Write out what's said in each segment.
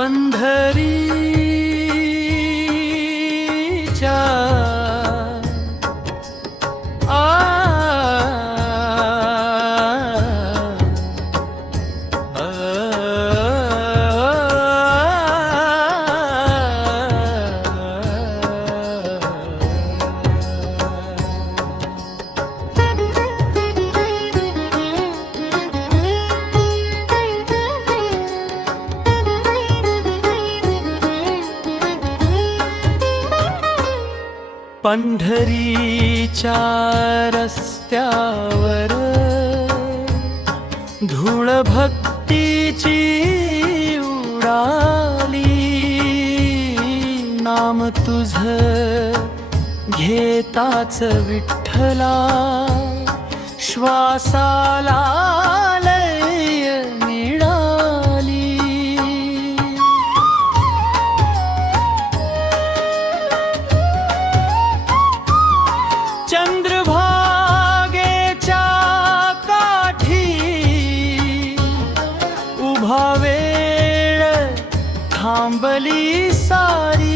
पन्धरी चा पंढरीच्या रस्त्यावर धूळ भक्तीची उडाली. नाम तुझ घेताच विठ्ठला श्वासाला वेळ थांबली सारी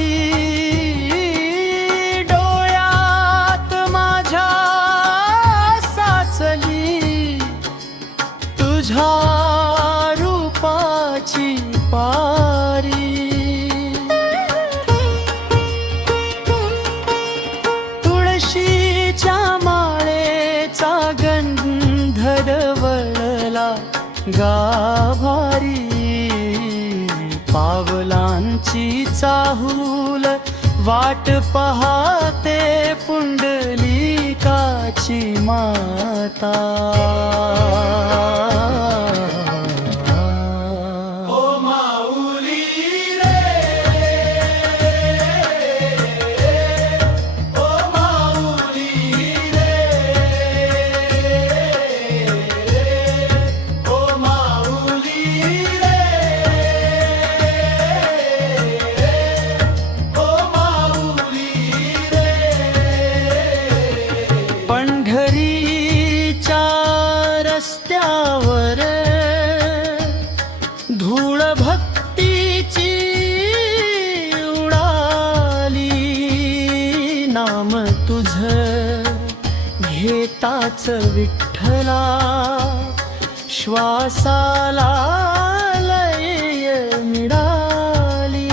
गाभारी पावलांची चाहूल वाट पाहते पुंडलिकाची माता. घेताच विठ्ठला श्वासाला लय मिळाली.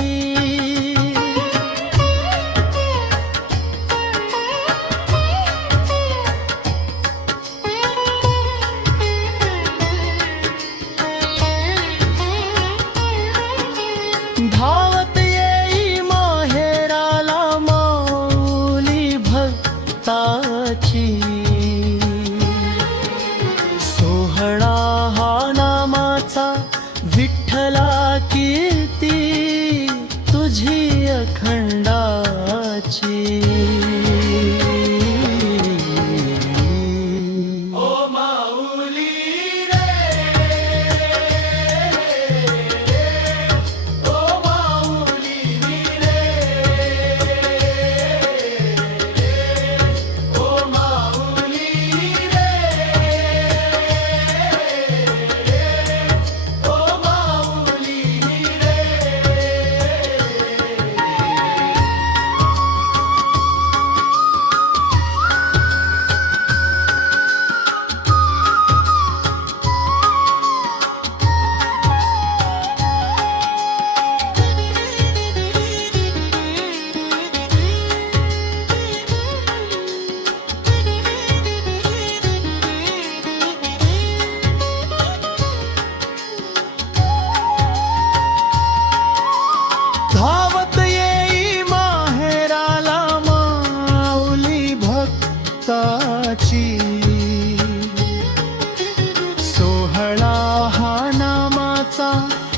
धावत सोहळा हा नामाचा विठ्ठला कीर्ती तुझी अखंडाची.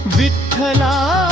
विठ्ठला